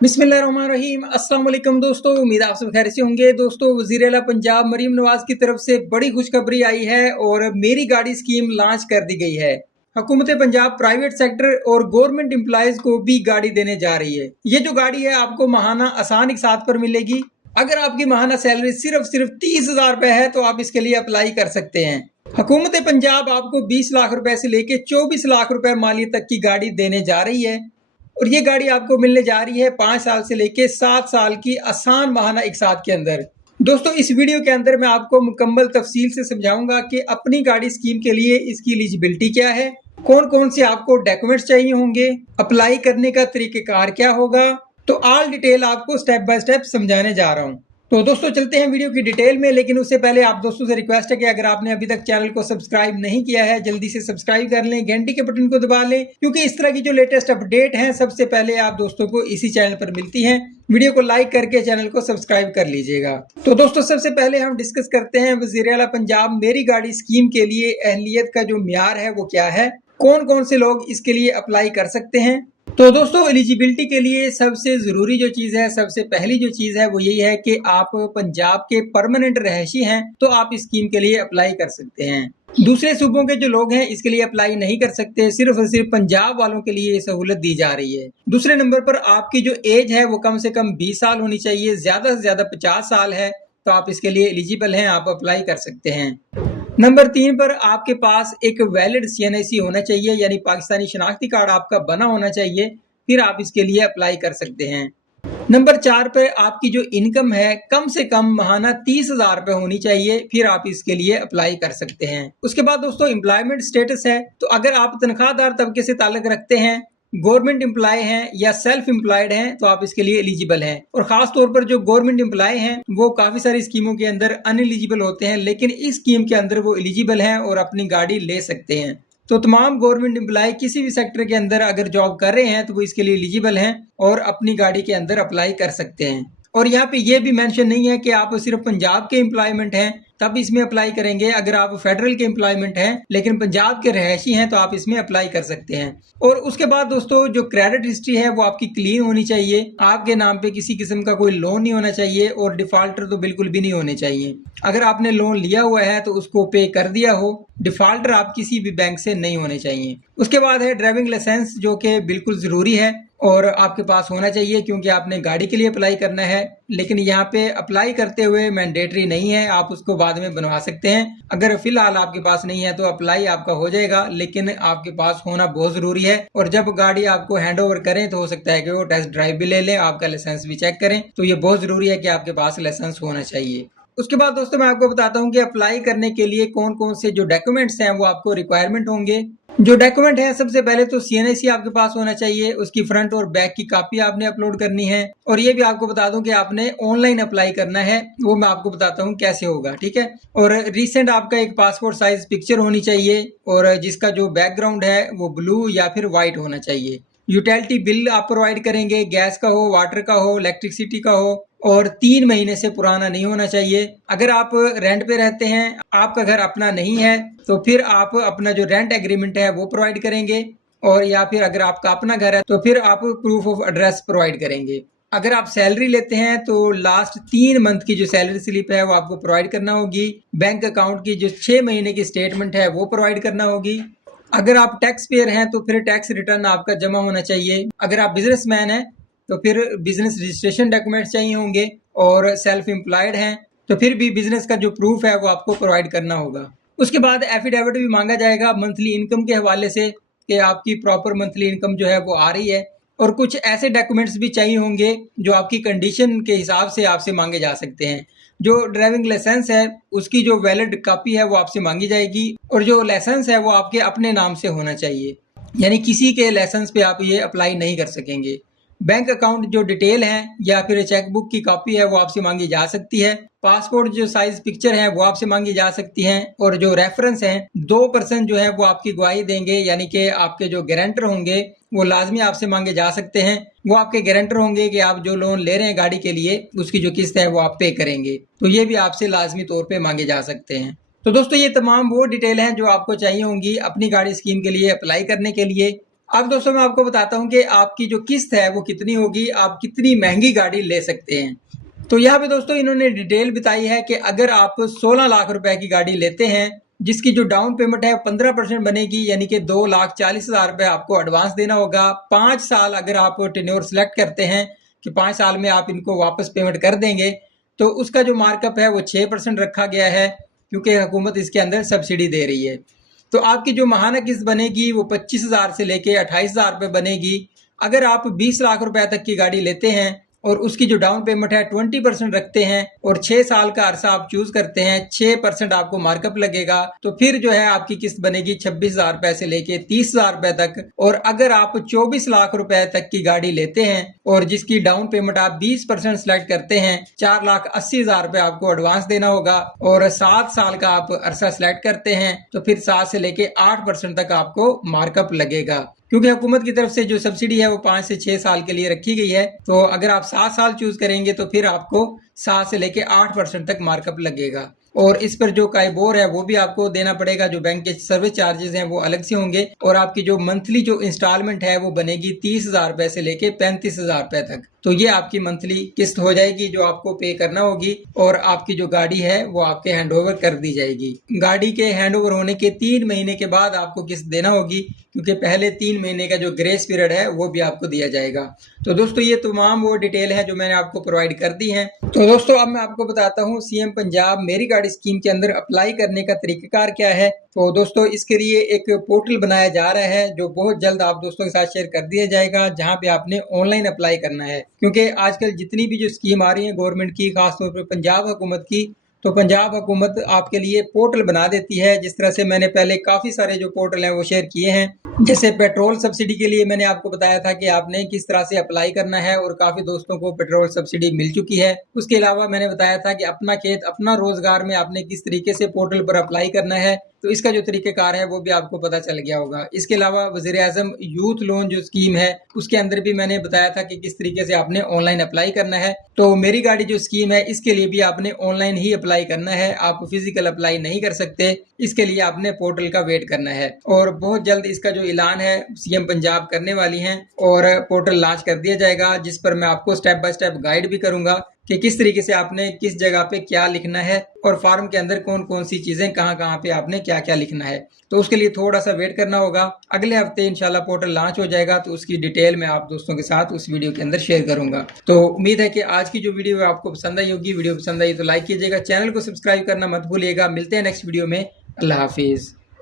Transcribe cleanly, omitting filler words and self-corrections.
बिस्मिल्लाहिर्रहमानिर्रहीम। अस्सलाम वालेकुम दोस्तों, उम्मीद आप सब खैर से होंगे। दोस्तों, वज़ीर आला पंजाब मरीम नवाज की तरफ से बड़ी खुशखबरी आई है और मेरी गाड़ी स्कीम लॉन्च कर दी गई है। हुकूमत पंजाब प्राइवेट सेक्टर और गवर्नमेंट एम्प्लॉयज को भी गाड़ी देने जा रही है। ये जो गाड़ी है आपको माहाना आसान एक साथ पर मिलेगी। अगर आपकी माहाना सैलरी सिर्फ 30,000 रुपए है तो आप इसके लिए अप्लाई कर सकते हैं। हुकूमत पंजाब आपको 20 लाख रुपए से लेके 24 लाख रुपए मालियत तक की गाड़ी देने जा रही है और ये गाड़ी आपको मिलने जा रही है 5 साल से लेके 7 साल की आसान माहाना एक साथ के अंदर। दोस्तों, इस वीडियो के अंदर मैं आपको मुकम्मल तफसील से समझाऊंगा कि अपनी गाड़ी स्कीम के लिए इसकी एलिजिबिलिटी क्या है, कौन कौन से आपको डॉक्यूमेंट्स चाहिए होंगे, अप्लाई करने का तरीकेकार क्या होगा। तो ऑल डिटेल आपको स्टेप बाय स्टेप समझाने जा रहा हूँ। तो दोस्तों, चलते हैं वीडियो की डिटेल में, लेकिन उससे पहले आप दोस्तों से रिक्वेस्ट है कि अगर आपने अभी तक चैनल को सब्सक्राइब नहीं किया है जल्दी से सब्सक्राइब कर लें, घंटी के बटन को दबा लें, क्योंकि इस तरह की जो लेटेस्ट अपडेट हैं सबसे पहले आप दोस्तों को इसी चैनल पर मिलती हैं। वीडियो को लाइक करके चैनल को सब्सक्राइब कर लीजिएगा। तो दोस्तों, सबसे पहले हम डिस्कस करते हैं वज़ीर आला पंजाब मेरी गाड़ी स्कीम के लिए अहलियत का जो म्यार है वो क्या है, कौन कौन से लोग इसके लिए अप्लाई कर सकते हैं। तो दोस्तों, एलिजिबिलिटी के लिए सबसे जरूरी जो चीज है, सबसे पहली जो चीज है वो यही है कि आप पंजाब के परमानेंट रहायशी हैं तो आप इस स्कीम के लिए अप्लाई कर सकते हैं। दूसरे सूबों के जो लोग हैं इसके लिए अप्लाई नहीं कर सकते, सिर्फ और सिर्फ पंजाब वालों के लिए ये सहूलत दी जा रही है। दूसरे नंबर पर आपकी जो एज है वो कम से कम 20 साल होनी चाहिए, ज्यादा से ज्यादा 50 साल है तो आप इसके लिए एलिजिबल हैं, आप अप्लाई कर सकते हैं। नंबर 3 पर आपके पास एक वैलिड CNIC होना चाहिए, यानी पाकिस्तानी शनाख्ती कार्ड आपका बना होना चाहिए, फिर आप इसके लिए अप्लाई कर सकते हैं। नंबर 4 पर आपकी जो इनकम है कम से कम माहाना 30,000 रुपए होनी चाहिए, फिर आप इसके लिए अप्लाई कर सकते हैं। उसके बाद दोस्तों, एम्प्लॉयमेंट स्टेटस है, तो अगर आप तनख्वाहदार तबके से ताल्लुक रखते हैं, गवर्नमेंट एम्प्लॉय हैं या सेल्फ एम्प्लॉयड हैं तो आप इसके लिए एलिजिबल हैं। और खास तौर पर जो गवर्नमेंट एम्प्लॉय हैं वो काफी सारी स्कीमों के अंदर अनएलिजिबल होते हैं, लेकिन इस स्कीम के अंदर वो एलिजिबल हैं और अपनी गाड़ी ले सकते हैं। तो तमाम गवर्नमेंट एम्प्लॉय किसी भी सेक्टर के अंदर अगर जॉब कर रहे हैं तो वो इसके लिए एलिजिबल हैं और अपनी गाड़ी के अंदर अप्लाई कर सकते हैं। और यहाँ पे ये भी मेंशन नहीं है कि आप सिर्फ पंजाब के एम्प्लॉयमेंट हैं तब इसमें अप्लाई करेंगे। अगर आप फेडरल के एम्प्लॉयमेंट हैं लेकिन पंजाब के रहायशी हैं तो आप इसमें अप्लाई कर सकते हैं। और उसके बाद दोस्तों, जो क्रेडिट हिस्ट्री है वो आपकी क्लीन होनी चाहिए, आपके नाम पे किसी किस्म का कोई लोन नहीं होना चाहिए और डिफॉल्टर तो बिल्कुल भी नहीं होने चाहिए। अगर आपने लोन लिया हुआ है तो उसको पे कर दिया हो, डिफॉल्टर आप किसी भी बैंक से नहीं होने चाहिए। उसके बाद है ड्राइविंग लाइसेंस, जो कि बिल्कुल जरूरी है और आपके पास होना चाहिए क्योंकि आपने गाड़ी के लिए अप्लाई करना है। लेकिन यहाँ पे अप्लाई करते हुए मैंडेटरी नहीं है, आप उसको बाद में बनवा सकते हैं। अगर फिलहाल आपके पास नहीं है तो अप्लाई आपका हो जाएगा, लेकिन आपके पास होना बहुत जरूरी है। और जब गाड़ी आपको हैंड ओवर करें तो हो सकता है कि वो टेस्ट ड्राइव भी ले लें, आपका लाइसेंस भी चेक करें, तो ये बहुत जरूरी है कि आपके पास लाइसेंस होना चाहिए। उसके बाद दोस्तों, मैं आपको बताता हूँ कि अप्लाई करने के लिए कौन कौन से जो डॉक्यूमेंट्स हैं वो आपको रिक्वायरमेंट होंगे। जो डॉक्यूमेंट है, सबसे पहले तो CNIC आपके पास होना चाहिए, उसकी फ्रंट और बैक की कॉपी आपने अपलोड करनी है। और ये भी आपको बता दूं कि आपने ऑनलाइन अप्लाई करना है, वो मैं आपको बताता हूँ कैसे होगा, ठीक है। और रिसेंट आपका एक पासपोर्ट साइज पिक्चर होनी चाहिए और जिसका जो बैकग्राउंड है वो ब्लू या फिर व्हाइट होना चाहिए। यूटिलिटी बिल आप प्रोवाइड करेंगे, गैस का हो, वाटर का हो, इलेक्ट्रिसिटी का हो, और 3 महीने से पुराना नहीं होना चाहिए। अगर आप रेंट पे रहते हैं, आपका घर अपना नहीं है, तो फिर आप अपना जो रेंट एग्रीमेंट है वो प्रोवाइड करेंगे। और या फिर अगर आपका अपना घर है तो फिर आप प्रूफ ऑफ एड्रेस प्रोवाइड करेंगे। अगर आप सैलरी लेते हैं तो लास्ट 3 मंथ की जो सैलरी स्लिप है वो आपको प्रोवाइड करना होगी। बैंक अकाउंट की जो 6 महीने की स्टेटमेंट है वो प्रोवाइड करना होगी। अगर आप टैक्स पेयर हैं तो फिर टैक्स रिटर्न आपका जमा होना चाहिए। अगर आप बिजनेसमैन हैं तो फिर बिजनेस रजिस्ट्रेशन डॉक्यूमेंट्स चाहिए होंगे, और सेल्फ एम्प्लॉयड हैं तो फिर भी बिजनेस का जो प्रूफ है वो आपको प्रोवाइड करना होगा। उसके बाद एफिडेविट भी मांगा जाएगा मंथली इनकम के हवाले से कि आपकी प्रॉपर मंथली इनकम जो है वो आ रही है। और कुछ ऐसे डॉक्यूमेंट्स भी चाहिए होंगे जो आपकी कंडीशन के हिसाब से आपसे मांगे जा सकते हैं। जो ड्राइविंग लाइसेंस है उसकी जो वैलिड कॉपी है वो आपसे मांगी जाएगी, और जो लाइसेंस है वो आपके अपने नाम से होना चाहिए, यानी किसी के लाइसेंस पे आप ये अप्लाई नहीं कर सकेंगे। बैंक अकाउंट जो डिटेल है या फिर चेकबुक की कॉपी है वो आपसे मांगी जा सकती है। पासपोर्ट जो साइज पिक्चर है वो आपसे मांगी जा सकती है। और जो रेफरेंस है, 2 पर्सन जो है वो आपकी गवाही देंगे, यानी कि आपके जो गारंटर होंगे वो लाजमी आपसे मांगे जा सकते हैं। वो आपके गारंटर होंगे कि आप जो लोन ले रहे हैं गाड़ी के लिए उसकी जो किस्त है वो आप पे करेंगे, तो ये भी आपसे लाजमी तौर पे मांगे जा सकते हैं। तो दोस्तों, ये तमाम वो डिटेल हैं जो आपको चाहिए होंगी अपनी गाड़ी स्कीम के लिए अप्लाई करने के लिए। अब दोस्तों मैं आपको बताता हूँ कि आपकी जो किस्त है वो कितनी होगी, आप कितनी महंगी गाड़ी ले सकते हैं। तो यहाँ पे दोस्तों इन्होंने डिटेल बताई है कि अगर आप 16 लाख रुपए की गाड़ी लेते हैं जिसकी जो डाउन पेमेंट है 15% बनेगी, यानी कि 2,40,000 रुपए आपको एडवांस देना होगा। 5 साल अगर आप टेन्योर सिलेक्ट करते हैं कि 5 साल में आप इनको वापस पेमेंट कर देंगे, तो उसका जो मार्कअप है वो 6% रखा गया है, क्योंकि हुकूमत इसके अंदर सब्सिडी दे रही है। तो आपकी जो माहाना किस्त बनेगी वो 25,000 से लेके 28,000 रुपए बनेगी। अगर आप 20 लाख रुपए तक की गाड़ी लेते हैं और उसकी जो डाउन पेमेंट है 20% रखते हैं और 6 साल का अरसा आप चूज करते हैं, 6% आपको मार्कअप लगेगा, तो फिर जो है आपकी किस्त बनेगी 26,000 रुपए से लेके 30,000 रुपए तक। और अगर आप 24 लाख रुपए तक की गाड़ी लेते हैं और जिसकी डाउन पेमेंट आप 20% सिलेक्ट करते हैं, 4,80,000 रुपए आपको एडवांस देना होगा और 7 साल का आप अरसा सिलेक्ट करते हैं, तो फिर 7 से लेके 8% तक आपको मार्कअप लगेगा। क्योंकि हुकूमत की तरफ से जो सब्सिडी है वो 5 से 6 साल के लिए रखी गई है, तो अगर आप 7 साल चूज करेंगे तो फिर आपको 7 से लेके 8% तक मार्कअप लगेगा। और इस पर जो काइबोर है वो भी आपको देना पड़ेगा, जो बैंक के सर्विस चार्जेस हैं वो अलग से होंगे। और आपकी जो मंथली जो इंस्टॉलमेंट है वो बनेगी 30,000 रुपए से लेके 35,000 रुपए तक। तो ये आपकी मंथली किस्त हो जाएगी जो आपको पे करना होगी, और आपकी जो गाड़ी है वो आपके हैंडओवर कर दी जाएगी। गाड़ी के हैंडओवर होने के 3 महीने के बाद आपको किस्त देना होगी, क्योंकि पहले 3 महीने का जो ग्रेस पीरियड है वो भी आपको दिया जाएगा। तो दोस्तों ये तमाम वो डिटेल है जो मैंने आपको प्रोवाइड कर दी है। तो दोस्तों अब मैं आपको बताता हूँ सीएम पंजाब मेरी गाड़ी स्कीम के अंदर अप्लाई करने का तरीकाकार क्या है। तो दोस्तों इसके लिए एक पोर्टल बनाया जा रहा है जो बहुत जल्द आप दोस्तों के साथ शेयर कर दिया जाएगा, जहां पे आपने ऑनलाइन अप्लाई करना है। क्योंकि आजकल जितनी भी जो स्कीम आ रही है गवर्नमेंट की, खासतौर पर पंजाब हुकूमत की, तो पंजाब हुकूमत आपके लिए पोर्टल बना देती है। जिस तरह से मैंने पहले काफ़ी सारे जो पोर्टल हैं वो शेयर किए हैं। जैसे पेट्रोल सब्सिडी के लिए मैंने आपको बताया था कि आपने किस तरह से अप्लाई करना है, और काफ़ी दोस्तों को पेट्रोल सब्सिडी मिल चुकी है। उसके अलावा मैंने बताया था कि अपना खेत अपना रोजगार में आपने किस तरीके से पोर्टल पर अप्लाई करना है, तो इसका जो तरीक़ेकार है वो भी आपको पता चल गया होगा। इसके अलावा वज़ीर आज़म यूथ लोन जो स्कीम है उसके अंदर भी मैंने बताया था कि किस तरीके से आपने ऑनलाइन अप्लाई करना है। तो मेरी गाड़ी जो स्कीम है इसके लिए भी आपने ऑनलाइन ही अप्लाई करना है, आप फिजिकल अप्लाई नहीं कर सकते। इसके लिए आपने पोर्टल का वेट करना है, और बहुत जल्द इसका जो ऐलान है सीएम पंजाब करने वाली हैं और पोर्टल लॉन्च कर दिया जाएगा, जिस पर मैं आपको स्टेप बाय स्टेप गाइड भी करूंगा कि किस तरीके से आपने किस जगह पे क्या लिखना है और फॉर्म के अंदर कौन कौन सी चीजें कहाँ पे आपने क्या क्या लिखना है। तो उसके लिए थोड़ा सा वेट करना होगा। अगले हफ्ते इंशाल्लाह पोर्टल लॉन्च हो जाएगा, तो उसकी डिटेल मैं आप दोस्तों के साथ उस वीडियो के अंदर शेयर करूंगा। तो उम्मीद है कि आज की जो वीडियो है आपको पसंद आई होगी। वीडियो पसंद आई तो लाइक कीजिएगा, चैनल को सब्सक्राइब करना मत भूलिएगा। मिलते हैं नेक्स्ट वीडियो में। अल्लाह हाफिज।